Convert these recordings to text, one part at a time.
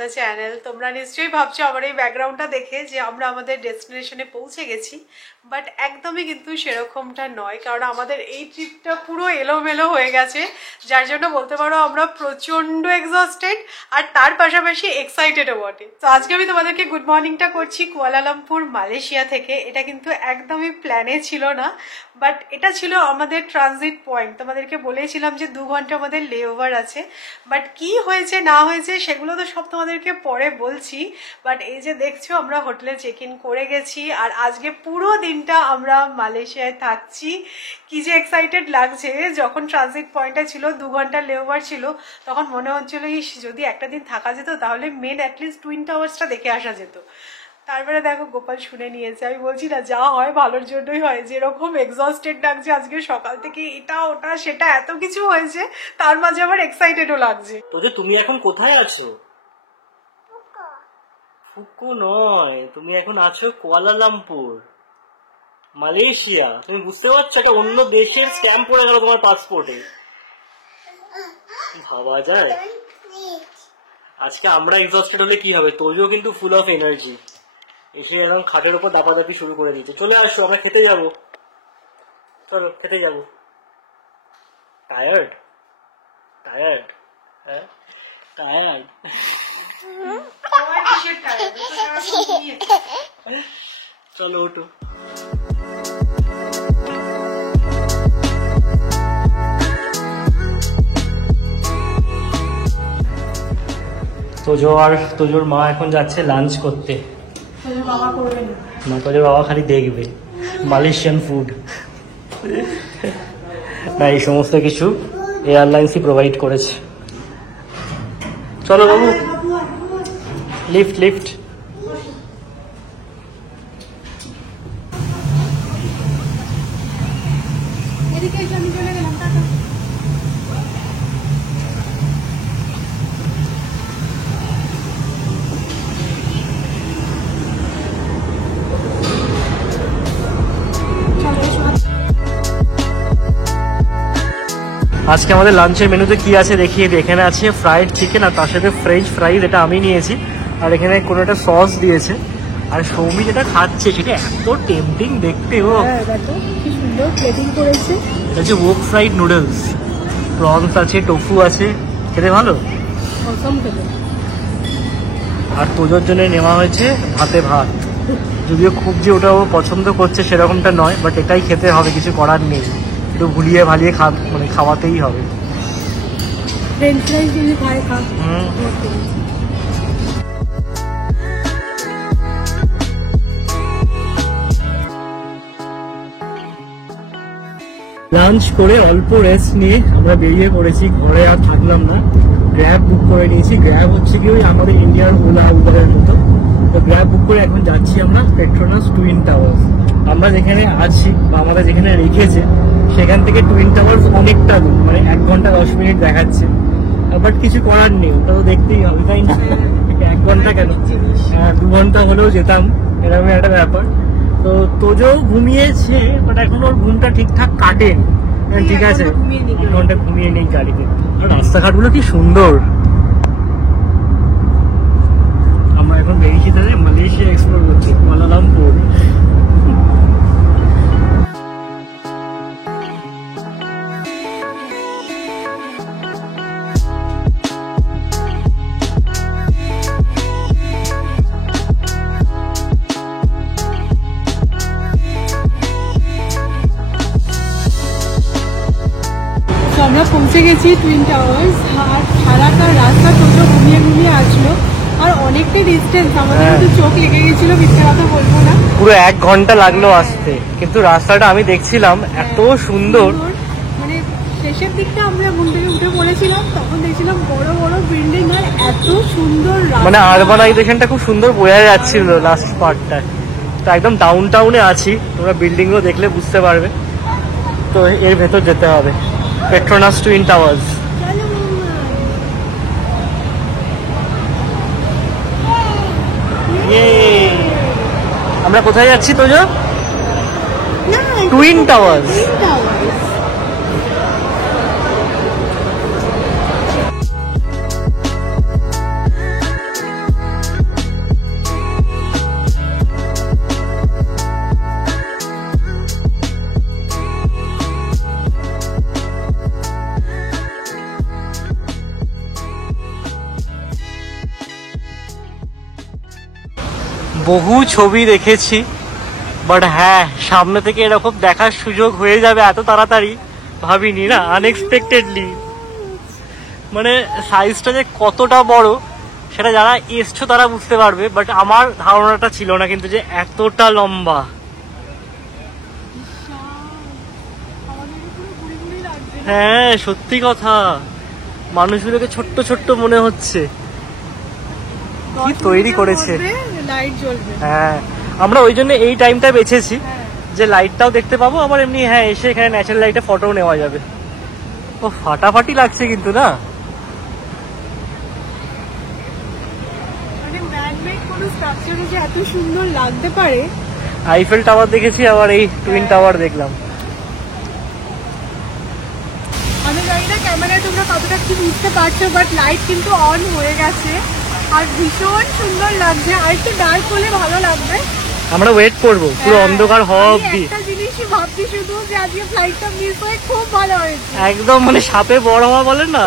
The channel. তোমরা নিশ্চয়ই ভাবছো আমার এই ব্যাকগ্রাউন্ডটা দেখে যে আমরা আমাদের ডেস্টিনেশনে পৌঁছে গেছি, বাট একদমই কিন্তু সেরকমটা নয়, কারণ আমাদের এই ট্রিপটা পুরো এলোমেলো হয়ে গেছে, যার জন্য বলতে পারো আমরা প্রচণ্ড এক্সস্টেড আর তার পাশাপাশি এক্সাইটেডও বটে। তো আজকে আমি তোমাদেরকে গুড মর্নিংটা করছি কুয়ালালামপুর মালয়েশিয়া থেকে। এটা কিন্তু একদমই প্ল্যানে ছিল না, বাট এটা ছিল আমাদের ট্রানজিট পয়েন্ট। তোমাদেরকে বলেছিলাম যে 2 ঘন্টা আমাদের লেওভার আছে, বাট কি হয়েছে না হয়েছে সেগুলো তো সব তোমাদেরকে পরে বলছি। বাট এই যে দেখছো আমরা হোটেলে চেক ইন করে গেছি, আর আজকে পুরো দিনটা আমরা মালয়েশিয়ায় থাকছি। কি যে এক্সাইটেড লাগছে। যখন ট্রানজিট পয়েন্টে ছিল 2 ঘন্টা লেওভার ছিল, তখন মনে হচ্ছিল যদি একটা দিন থাকা যেত তাহলে মেন অ্যাটলিস্ট টুইন টাওয়ার্সটা দেখে আসা যেত। তারপরে দেখো গোপাল শুনে নিয়েছে। আমি বলছি না, যা হয় ভালোর জন্যই হয়। যেরকম এক্সস্টেড লাগছে আজকে সকাল থেকে, এটা ওটা সেটা এত কিছু হয়েছে, তার মাঝে আবার এক্সাইটেডও লাগছে। তো যে তুমি এখন কোথায় আছো? ফুকো নয়, তুমি এখন আছো কুয়ালালামপুর মালয়েশিয়া। তুমি বুঝতে পারছো একটা অন্য দেশের স্ক্যাম পড়ে গেল তোমার পাসপোর্টে। ভাবা যায়? আজকে আমরা এক্সস্টেড হলে কি হবে? তোজও কিন্তু ফুল অফ এনার্জি, এসে এখন খাটের উপর দাপাদাপি শুরু করে দিচ্ছে। চলে আসো, আমরা খেতে যাবো। চলো খেতে যাবো। টায়ার্ড টায়ার্ড হ্যাঁ টায়ার্ড। চলো ওঠো। তোজোর মা এখন যাচ্ছে লাঞ্চ করতে। তোজোর বাবা খালি দেখবে মালয়েশিয়ান ফুড। না, এই সমস্ত কিছু এয়ারলাইন্সই প্রোভাইড করেছে। চলো বাবু, লিফট লিফট। আজকে আমাদের লাঞ্চের মেনুতে কি আছে দেখিয়ে দিই। এখানে আছে ফ্রাইড চিকেন আর তার সাথে ফ্রেঞ্চ ফ্রাইজ, এটা আমি নিয়েছি। আর এখানে কোনো একটা সস দিয়েছে। আর সৌমি যেটা খাচ্ছে সেটা এত টেম্পটিং দেখতে। ও কি সুন্দর প্লেটিং করেছে। এটা হচ্ছে ওক ফ্রাইড নুডলস, প্রনস আছে, টোফু আছে, খেতে ভালো। আর তোজোর জন্য নেওয়া হয়েছে ভাতে ভাত। যদিও খুব যে ওটা ও পছন্দ করছে সেরকমটা নয়, বাট এটাই খেতে হবে, কিছু করার নেই। একটু ভুলিয়ে ভালিয়ে মানে খাওয়াতেই হবে। ফ্রেঞ্চ ফ্রাইজ যদি খায় খা। লাঞ্চ করে অল্প রেস্ট নিয়ে আমরা বেরিয়ে পড়েছি। ঘরে আর থাকলাম না, গ্র্যাব বুক করে নিয়েছি। গ্র্যাব হচ্ছে কি ওই আমাদের ইন্ডিয়ার ওলা উবেরের মতো। তো গ্র্যাব বুক করে এখন যাচ্ছি আমরা পেট্রোনাস টুইন টাওয়ার্স। আমরা যেখানে আছি বা আমাদের যেখানে রেখেছে সেখান থেকে টুইন টাওয়ার্স অনেকটা দূর, মানে 1 ঘন্টা 10 মিনিট দেখাচ্ছে। বাট কিছু করার নেই, ওটা তো দেখতেই হবে, তাই না? 1 ঘন্টা কেন, 2 ঘন্টা হলেও যেতাম, এরকম একটা ব্যাপার। তো তোজও ঘুমিয়েছে, বাট এখন ওর ঘুমটা ঠিকঠাক কাটে। ঠিক আছে, 1 ঘন্টা ঘুমিয়ে নেই গাড়িতে। আর রাস্তাঘাটগুলো কি সুন্দর। আমরা এখন বেরিয়েছি তাহলে মালয়েশিয়া এক্সপ্লোর করছি, কুয়ালালামপুর। আমরা পৌঁছে গেছি টুইন টাওয়ার্স। আর সারাটা রাস্তা তোজো ঘুমিয়ে ঘুমিয়ে আসলো, আর অনেকটা ডিস্টেন্স। আমাদের তো চোখ লেগে গেছিল, মিথ্যে কথা বলবো না। পুরো 1 ঘন্টা লাগলো আসতে, কিন্তু রাস্তাটা আমি দেখছিলাম এত সুন্দর। মানে শেষের দিকটা আমরা ঘুম থেকে উঠে পড়েছিলাম, তখন দেখছিলাম বড় বড় বিল্ডিং আর এত সুন্দর, মানে আরবানাইজেশনটা খুব সুন্দর বোঝা যাচ্ছিল লাস্ট পার্টটা। তো একদম ডাউন টাউনে আছি, তোমরা বিল্ডিং গুলো দেখলে বুঝতে পারবে। তো এর ভেতর যেতে হবে, পেট্রোনাস টুইন টাওয়ার্স। আমরা কোথায় যাচ্ছি তোজো? Twin towers. বহু ছবি দেখেছি, বাট হ্যাঁ সামনে থেকে এরকম দেখার সুযোগ হয়ে যাবে এত তাড়াতাড়ি ভাবিনি না, আনএক্সপেক্টেডলি। মানে সাইজটা যে কতটা বড় সেটা যারা এসছো তারা বুঝতে পারবে, বাট আমার ধারণাটা ছিল না কিন্তু যে এতটা লম্বা। হ্যাঁ সত্যি কথা, মানুষগুলোকে ছোট্ট ছোট্ট মনে হচ্ছে। কি তৈরি করেছে, লাইট জ্বলবে। হ্যাঁ আমরা ওই জন্য এই টাইমটা বেছেছি যে লাইটটাও দেখতে পাবো, আবার এমনি হ্যাঁ এসে এখানে ন্যাচারাল লাইটে ফটোও নেওয়া যাবে। ও ফাটাফাটি লাগছে কিন্তু না, মানে ম্যানমেড কোনো স্ট্রাকচারে যে এত সুন্দর লাগতে পারে। আইফেল টাওয়ার দেখেছি, আবার এই টুইন টাওয়ার দেখলাম। আমি জানি না ক্যামেরায় তোমরা কতটা কি বুঝতে পারছো, বাট লাইট কিন্তু অন হয়ে গেছে আর ভীষণ সুন্দর লাগছে। আর একটু ডার্ক হলে ভালো লাগবে। আমরা ওয়েট করব পুরো অন্ধকার হওয়া আমি অবধি। একটা জিনিসই ভাবছি শুধু যে আজকে ফ্লাইটটা মিস হয়ে খুব ভালো হয়েছে। একদম মানে সাপে বড় হওয়া বলেন না,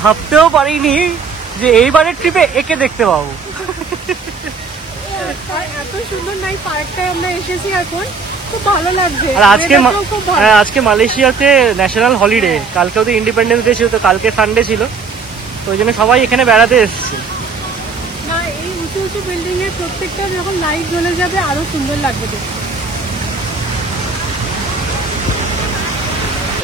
ভাবতেও পারিনি যে এইবারের ট্রিপে একে দেখতে পাবো। আর এত সুন্দর নাই পার্কটায় আমরা এসেছি এখন, খুব ভালো লাগছে। আর আজকে weather-টাও খুব ভালো। হ্যাঁ আজকে মালয়েশিয়াতে ন্যাশনাল হলিডে, কালকে ওদের ইন্ডিপেন্ডেন্স ডে ছিল, তো কালকে সানডে ছিল, তো ওই জন্য সবাই এখানে বেড়াতে এসছে। না এই উঁচু উঁচু বিল্ডিং এর প্রত্যেকটা যখন লাইট জ্বলে যাবে আরো সুন্দর লাগবে দেখতে।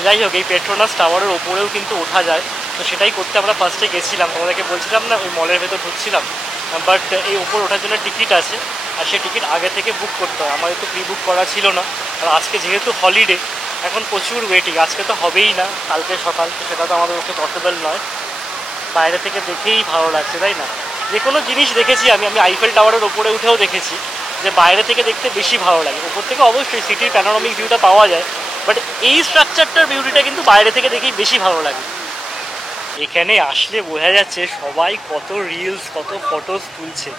যাই হোক এই পেট্রোনাস টাওয়ারের ওপরেও কিন্তু ওঠা যায়, তো সেটাই করতে আমরা ফার্স্টে গেছিলাম, তোমাদেরকে বলছিলাম না ওই মলের ভেতর ঢুকছিলাম, বাট এই ওপর ওঠার জন্য টিকিট আছে, আর সেই টিকিট আগে থেকে বুক করতে হয়। আমাদের তো প্রি বুক করা ছিল না, আর আজকে যেহেতু হলিডে এখন প্রচুর ওয়েটিং, আজকে তো হবেই না, কালকে সকাল, তো সেটা তো আমাদের পক্ষে পসিবল নয়। বাইরে থেকে দেখেই ভালো লাগছে তাই না, যে কোনো জিনিস দেখেছি আমি আইফেল টাওয়ারের ওপরে উঠেও দেখেছি যে বাইরে থেকে দেখতে বেশি ভালো লাগে, ওপর থেকে অবশ্যই সিটির প্যানোরামিক ভিউটা পাওয়া যায়, বাট এই স্ট্রাকচারটার বিউটিটা কিন্তু বাইরে থেকে দেখেই বেশি ভালো লাগে। এখানে আসলে বোঝা যাচ্ছে সবাই কত রিলস কত ফটোস তুলছে।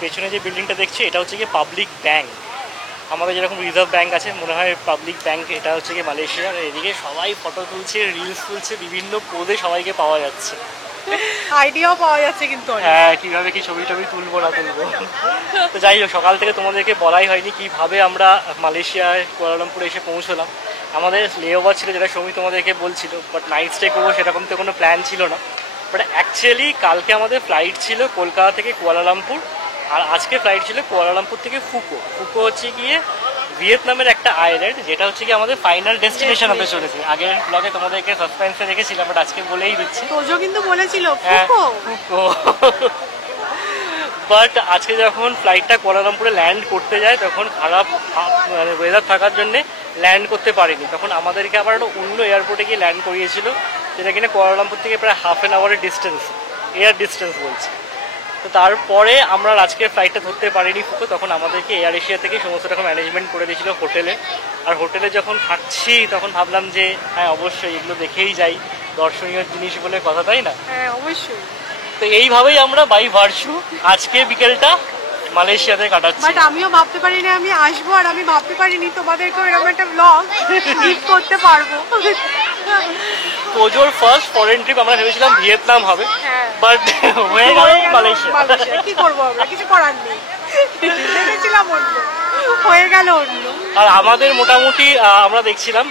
পেছনে যে বিল্ডিংটা দেখছে এটা হচ্ছে গিয়ে পাবলিক ব্যাংক, আমাদের যেরকম রিজার্ভ ব্যাংক আছে মনে হয় পাবলিক ব্যাংক, এটা হচ্ছে গিয়ে মালয়েশিয়ার। এদিকে সবাই ফটো তুলছে, রিলস তুলছে, বিভিন্ন পোজে সবাইকে পাওয়া যাচ্ছে, আইডিয়াও পাওয়া যাচ্ছে কিন্তু অনেক। হ্যাঁ কিভাবে কি ছবি টবি তুলবো না তুলবো। তো যাই হোক সকাল থেকে তোমাদেরকে বলাই হয়নি কিভাবে আমরা মালয়েশিয়ায় কুয়ালালামপুরে এসে পৌঁছলাম। আমাদের লেওভার ছিল যেটা সৌমি তোমাদেরকে বলছিল, বাট নাইট স্টে করবো সেরকম তো কোনো প্ল্যান ছিল না। বাট অ্যাকচুয়ালি কালকে আমাদের ফ্লাইট ছিল কলকাতা থেকে কুয়ালালামপুর, আর আজকে ফ্লাইট ছিল কুয়ালালামপুর থেকে ফুকো। ফুকো হচ্ছে গিয়ে ভিয়েতনামের একটা আইল্যান্ড, যেটা হচ্ছে কি আমাদের ফাইনাল ডেস্টিনেশন হতে চলেছে। আগের ব্লগে তোমাদেরকে সাসপেন্সে রেখেছিলাম, বাট আজকে বলেই দিচ্ছি। তোজো কিন্তু বলেছিল হ্যাঁ ফুকো। ফুকো। বাট আজকে যখন ফ্লাইটটা কুয়ালালামপুরে ল্যান্ড করতে যায় তখন খারাপ মানে ওয়েদার থাকার জন্যে ল্যান্ড করতে পারিনি, তখন আমাদেরকে আবার একটা অন্য এয়ারপোর্টে গিয়ে ল্যান্ড করিয়েছিল, যেটা কিনা কুয়ালালামপুর থেকে প্রায় হাফ অ্যান আওয়ারের ডিস্টেন্স, এয়ার ডিস্টেন্স বলছে। তো তারপরে আমরা আজকে ফ্লাইটটা ধরতে পারিনি ফুকো, তখন আমাদেরকে এয়ার এশিয়া থেকে সমস্ত রকম ম্যানেজমেন্ট করে দিয়েছিল হোটেলে। আর হোটেলে যখন থাকছি তখন ভাবলাম যে হ্যাঁ অবশ্যই এগুলো দেখেই যাই, দর্শনীয় জিনিস বলে কথা তাই না। হ্যাঁ অবশ্যই। তো এইভাবেই আমরা বাই ভার্চু আজকে বিকেলটা মালয়েশিয়াতে কাটাচ্ছি। বাট আমিও ভাবতে পারিনি আমি আসবো, আর আমি ভাবতে পারিনি তোমাদেরকেও এরকম একটা ব্লগ গিফট করতে পারবো। তোজোর ফার্স্ট ফরেন ট্রিপ আমরা ভেবেছিলাম ভিয়েতনাম হবে, হ্যাঁ। বাট হয়ে গেল মালয়েশিয়া। কি করবো আমরা, কিছু করার নেই, ভেবেছিলাম অন্য, হয়ে গেল অন্য। আর আমাদের মোটামুটি আমরা দেখছিলাম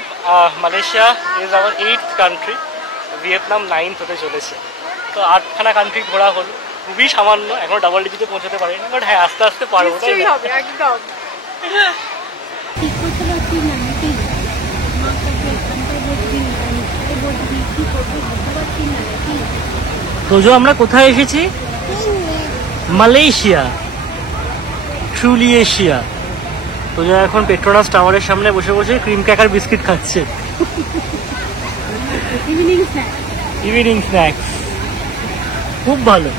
Malaysia is our 8th country, Vietnam 9th হতে চলেছে, তো 8খানা কান্ট্রি ঘোরা হলো, খুবই সামান্য, এখনো ডাবল ডিজিটে পৌঁছাতে পারিনি, বাট হ্যাঁ আস্তে আস্তে পারবো তাই নিশ্চয়ই না? হবে একদম। তোজো আমরা কোথায় এসেছি? Malaysia, truly Asia. তোজো এখন পেট্রোনাস টাওয়ারের সামনে বসে বসে ক্রিম ক্র্যাকার বিস্কিট খাচ্ছে, ইভিনিং স্ন্যাক্স, খুব ভালো।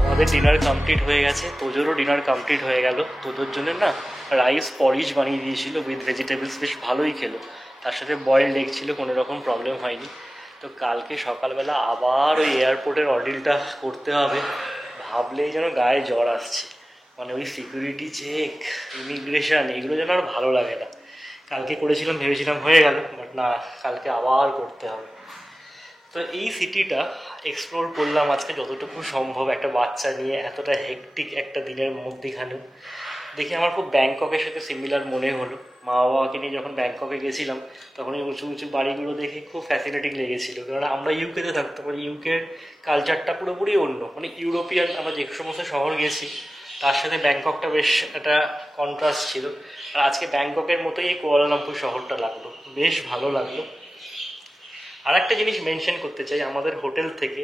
আমাদের ডিনার কমপ্লিট হয়ে গেছে, তোজোরও ডিনার কমপ্লিট হয়ে গেল। তোজোর জন্য না রাইস পরিজ বানিয়ে দিয়েছিল উইথ ভেজিটেবলস, বেশ ভালোই খেলো, তার সাথে বয়েলড এগ ছিল, কোনো রকম প্রবলেম হয়নি। তো কালকে সকালবেলা আবার ওই এয়ারপোর্টের অর্ডিলটা করতে হবে, ভাবলেই যেন গায়ে জ্বর আসছে। মানে ওই সিকিউরিটি চেক, ইমিগ্রেশন, এগুলো যেন আর ভালো লাগে না। কালকে করেছিলাম, ভেবেছিলাম হয়ে গেল, বাট না, কালকে আবার করতে হবে। তো এই সিটিটা এক্সপ্লোর করলাম আজকে যতটুকু সম্ভব একটা বাচ্চা নিয়ে, এতটা হেকটিক একটা দিনের মধ্যেখানেও। দেখে আমার খুব ব্যাংককের সাথে সিমিলার মনে হলো। মা বাবাকে নিয়ে যখন ব্যাংককে গেছিলাম তখন এই উঁচু উঁচু বাড়িগুলো দেখে খুব ফ্যাসিনেটিং লেগেছিলো, কারণ আমরা ইউকেতে থাকতাম, মানে ইউকের কালচারটা পুরোপুরি অন্য, মানে ইউরোপিয়ান। আমরা যে সমস্ত শহর গেছি তার সাথে ব্যাংককটা বেশ একটা কন্ট্রাস্ট ছিল। আর আজকে ব্যাংককের মতোই এই কুয়ালালামপুর শহরটা লাগলো, বেশ ভালো লাগলো। আর একটা জিনিস মেনশন করতে চাই, আমাদের হোটেল থেকে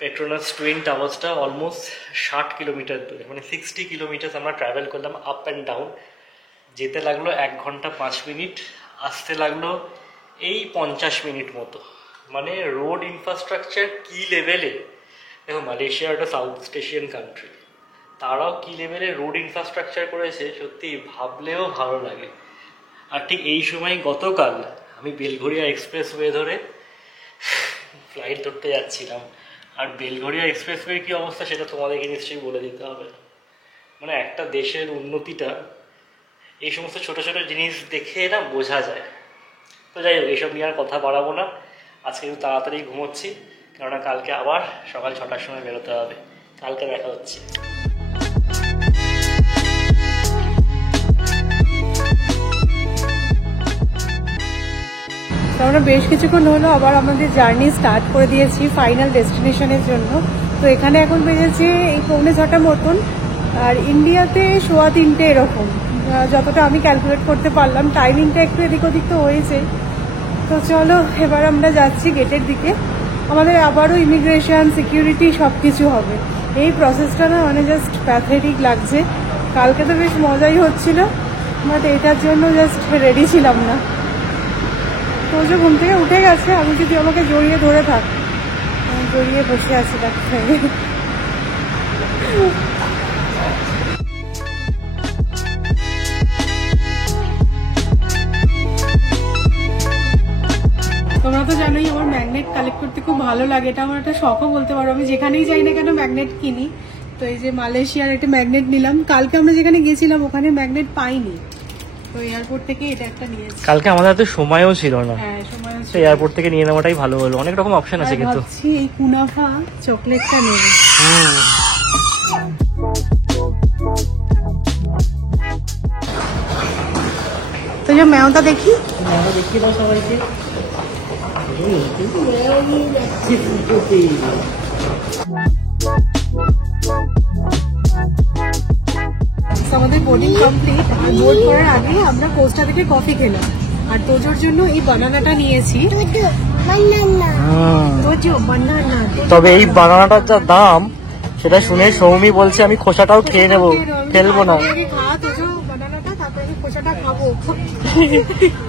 পেট্রোনাস টুইন টাওয়ার্সটা অলমোস্ট 60 কিলোমিটার দূরে, মানে 60 কিলোমিটার আমরা ট্রাভেল করলাম আপ অ্যান্ড ডাউন। যেতে লাগলো 1 ঘন্টা 5 মিনিট, আসতে লাগলো এই 50 মিনিট মতো। মানে রোড ইনফ্রাস্ট্রাকচার কী লেভেলে! দেখো, মালয়েশিয়া একটা সাউথ এশিয়ান কান্ট্রি, তারাও কী লেভেলে রোড ইনফ্রাস্ট্রাকচার করেছে সত্যি ভাবলেও ভালো লাগে। আর ঠিক এই সময় গতকাল আমি বেলঘরিয়া এক্সপ্রেসওয়ে ধরে ফ্লাইট ধরতে যাচ্ছিলাম। আর বেলঘরিয়া এক্সপ্রেসওয়ে কী অবস্থা সেটা তোমাদেরকে নিশ্চয়ই বলে দিতে হবে। মানে একটা দেশের উন্নতিটা এই সমস্ত ছোটো ছোটো জিনিস দেখে না বোঝা যায়। তো যাই হোক, এইসব নিয়ে আর কথা বাড়াবো না। আজকে একটু তাড়াতাড়ি ঘুমোচ্ছি, কেননা কালকে আবার সকাল 6টার সময় বেরোতে হবে। কালকে দেখা হচ্ছে। তো আমরা বেশ কিছুক্ষণ হলো আবার আমাদের জার্নি স্টার্ট করে দিয়েছি ফাইনাল ডেস্টিনেশনের জন্য। তো এখানে এখন বেজেছে এই 6:45 মতন, আর ইন্ডিয়াতে 3:15 এরকম, যতটা আমি ক্যালকুলেট করতে পারলাম। টাইমিংটা একটু এদিক ওদিক তো হয়েছে। তো চলো এবার আমরা যাচ্ছি গেটের দিকে। আমাদের আবারও ইমিগ্রেশন, সিকিউরিটি সব কিছু হবে। এই প্রসেসটা না মানে জাস্ট প্যাথেটিক লাগছে। কালকে তো বেশ মজাই হচ্ছিল, বাট এটার জন্য জাস্ট রেডি ছিলাম না। তো যে ঘুম থেকে উঠে গেছে, আমি যদি আমাকে জড়িয়ে ধরে থাক, জড়িয়ে বসে আছি তাকে। তোমরা তো জানোই আমার ম্যাগনেট কালেক্ট করতে খুব ভালো লাগে, এটা আমার একটা শখও বলতে পারো। আমি যেখানেই যাই না কেন ম্যাগনেট কিনি। তো এই যে মালয়েশিয়ার একটা ম্যাগনেট নিলাম। কালকে আমরা যেখানে গেছিলাম ওখানে ম্যাগনেট পাইনি, তো এয়ারপোর্ট থেকে এটা একটা নিয়েছি। কালকে আমাদের হাতে সময়ও ছিল না, হ্যাঁ সময় তো এয়ারপোর্ট থেকে নিয়ে নেওয়াটাই ভালো হলো। অনেক রকম অপশন আছে কিন্তু। ভাবছি এই কুনাফা চকলেটটা নেব। তো যে মেয়টা দেখি, আমরা দেখিয়ে দাও সবাইকে। আমাদের বোর্ডিং কমপ্লিট। আর বোর্ড করার আগে আমরা কোস্টা থেকে কফি খেলাম। আর তোজোর জন্য এই বানানাটা নিয়েছি। তবে এই বানানাটার যা দাম সেটা শুনে সৌমি বলছে আমি খোসাটাও খেয়ে নেবো, ফেলবো না।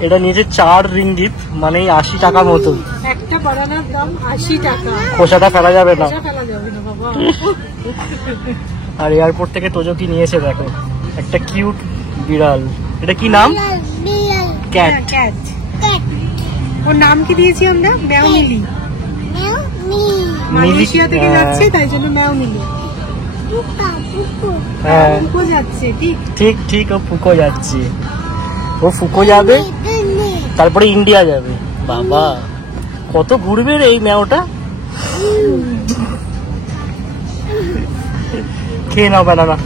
এটা নিয়েছে 4 রিঙ্গিত, মানে 80 টাকার মতো। একটা বানানার দাম 80 টাকা, খোসাটা ফেলা যাবে না। ফেলা যাবে না বাবা। আর এয়ারপোর্ট থেকে তোজো কি নিয়েছে দেখো, একটা কিউট বিড়াল। এটা কি নাম? ক্যাট। ক্যাট। ওর নাম কি দিয়েছি আমরা? ম্যাও মিলি। মালয়েশিয়া থেকে যাচ্ছে তাই জন্য ম্যাও মিলি। হ্যাঁ ফুকো যাচ্ছে, ঠিক ঠিক ঠিক, ও ফুকো যাচ্ছে। ও ফুকো যাবে, তারপরে ইন্ডিয়া যাবে। বাবা কত ঘুরবে রে এই ম্যাওটা। খেয়ে নাও বানানা।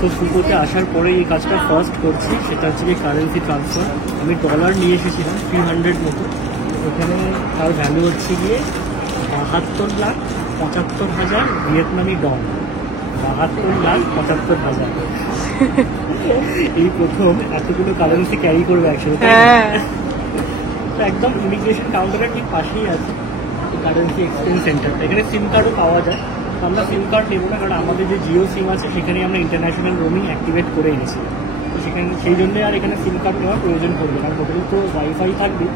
তো ফুকোতে আসার পরে এই কাজটা ফার্স্ট করছি, সেটা হচ্ছে কি কারেন্সি ট্রান্সফার। আমি ডলার নিয়ে এসেছিলাম 300 মতো, ওখানে তার ভ্যালু হচ্ছে গিয়ে 72,75,000 ভিয়েতনামি ডন। 72,75,000। এই প্রথম এতগুলো কারেন্সি ক্যারি করবে একসাথে। তো একদম ইমিগ্রেশন কাউন্টারের ঠিক পাশেই আছে কারেন্সি এক্সচেঞ্জ সেন্টারটা। এখানে সিম কার্ডও পাওয়া যায়। তো আমরা সিম কার্ড নেবো না, কারণ আমাদের যে জিও সিম আছে সেখানে আমরা ইন্টারন্যাশনাল রোমিং অ্যাক্টিভেট করে এনেছি। তো সেখানে সেই জন্যই আর এখানে সিম কার্ড নেওয়ার প্রয়োজন পড়বে না। হোটেলে তো ওয়াইফাই থাকবে,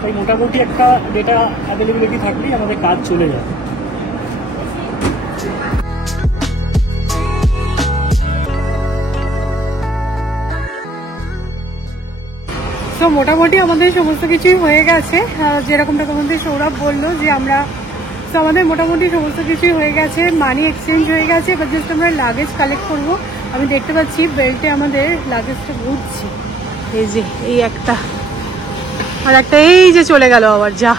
তাই মোটামুটি একটা ডেটা অ্যাভেলেবিলিটি থাকলেই আমাদের কাজ চলে যায়। তো মোটামুটি আমাদের সমস্ত কিছুই হয়ে গেছে, যেরকমটা তোমাদের সৌরভ বললো যে আমরা, তো আমাদের মোটামুটি সমস্ত কিছুই হয়ে গেছে, মানি এক্সচেঞ্জ হয়ে গেছে। এবার জাস্ট আমরা লাগেজ কালেক্ট করবো। আমি দেখতে পাচ্ছি বেল্টে আমাদের লাগেজটা ঘুরছে, এই যে এই একটা, আর একটা এই যে চলে গেল আবার, যা।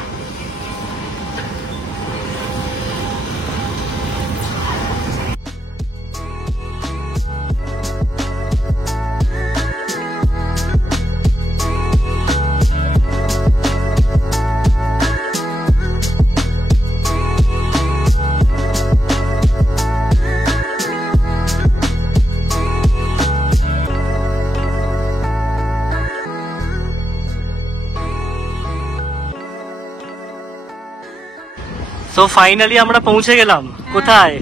তো ফাইনালি আমরা পৌঁছে গেলাম কোথায়?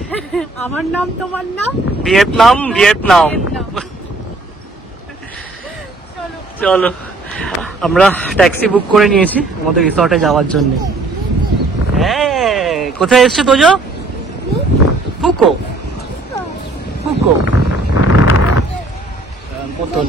আমার নাম, তোমার নাম, ভিয়েতনাম। ভিয়েতনাম। চলো, আমরা ট্যাক্সি বুক করে নিয়েছি আমাদের রিসর্টে যাওয়ার জন্য। হ্যাঁ, কোথায় এসছে তোজো? ফুকো। ফুকো বোতল।